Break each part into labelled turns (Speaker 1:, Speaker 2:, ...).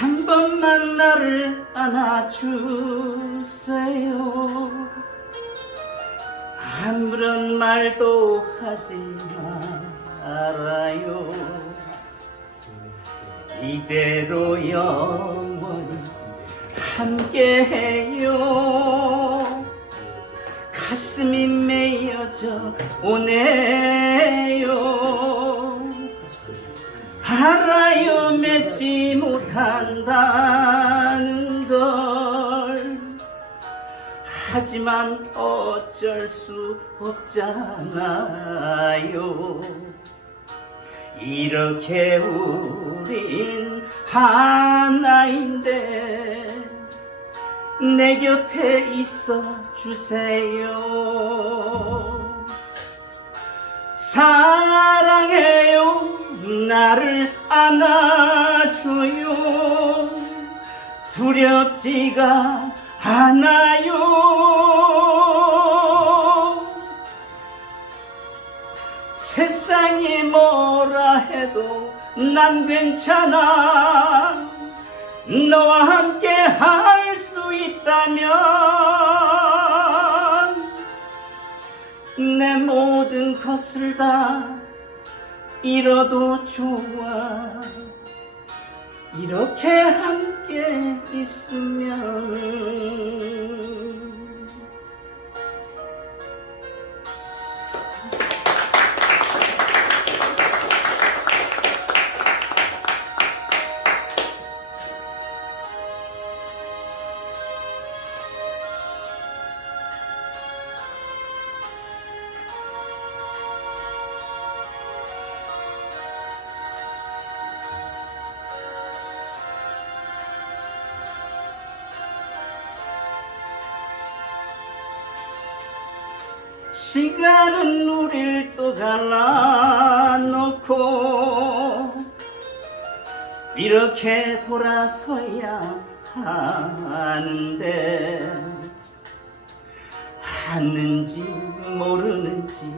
Speaker 1: 한 번만 나를 안아주세요. 아무런 말도 하지 말아요. 이대로 영원히 함께해요. 가슴이 메어져 오네요 알아요 맺지 못한다는 걸. 하지만 어쩔 수 없잖아요. 이렇게 우린 하나인데 내 곁에 있어 주세요. 사랑해요 나를 안아줘요. 두렵지가 않아요. 세상이 뭐라 해도 난 괜찮아. 너와 함께 할 수 있다면 내 모든 것을 다 잃어도 좋아. 이렇게 함께 있으면 시간은 우릴 또 갈라놓고 이렇게 돌아서야 하는데 하는지 모르는지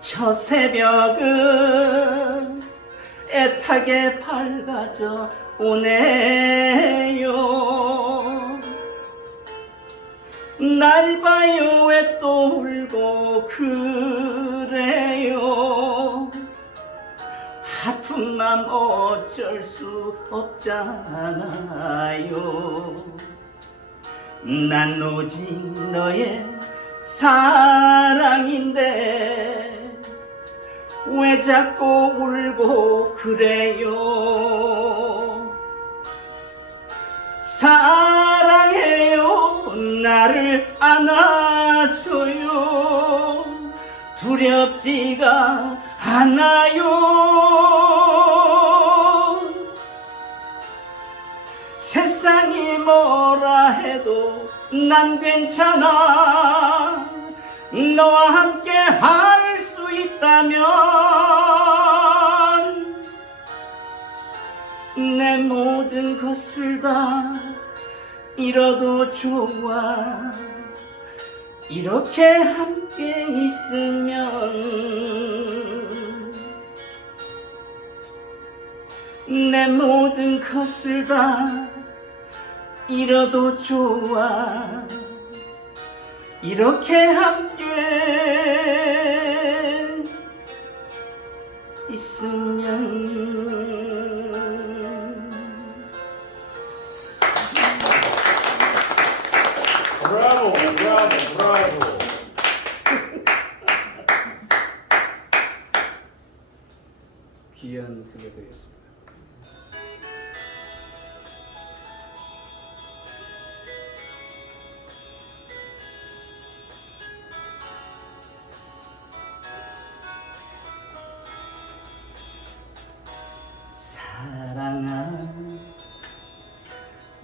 Speaker 1: 저 새벽은 애타게 밝아져 오네요 날 봐요 왜 또 울고 그래요. 아픈 맘 어쩔 수 없잖아요. 난 오직 너의 사랑인데 왜 자꾸 울고 그래요? 나를 안아줘요. 두렵지가 않아요. 세상이 뭐라 해도 난 괜찮아. 너와 함께 할 수 있다면 내 모든 것을 다 잃어도 좋아 이렇게 함께 있으면 내 모든 것을 다 잃어도 좋아 이렇게 함께 있으면
Speaker 2: 브라보, 브라보, 브라보.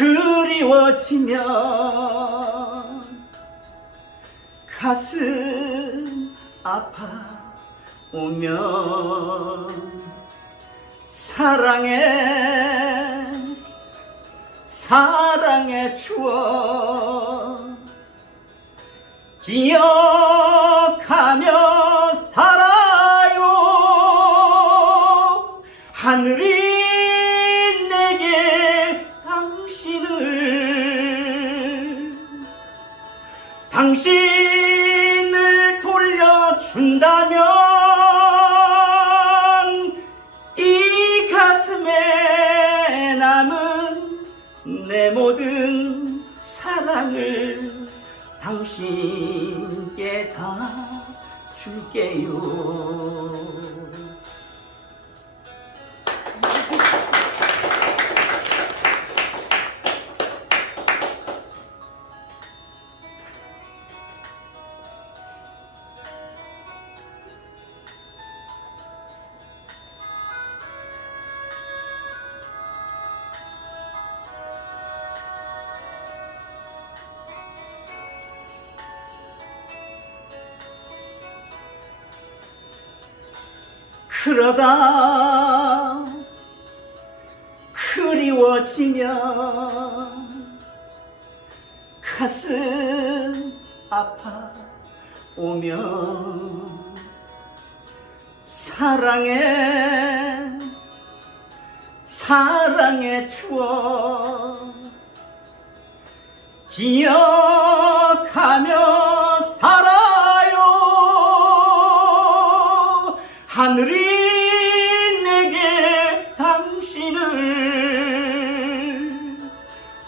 Speaker 1: 그리 그리워지면 가슴 아파 오면 사랑의 사랑의 추억 기억 당신께 다 줄게요. 그러다 그리워지면 가슴 아파 오면 사랑의 사랑의 추억 기억하며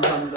Speaker 1: 감사합니다.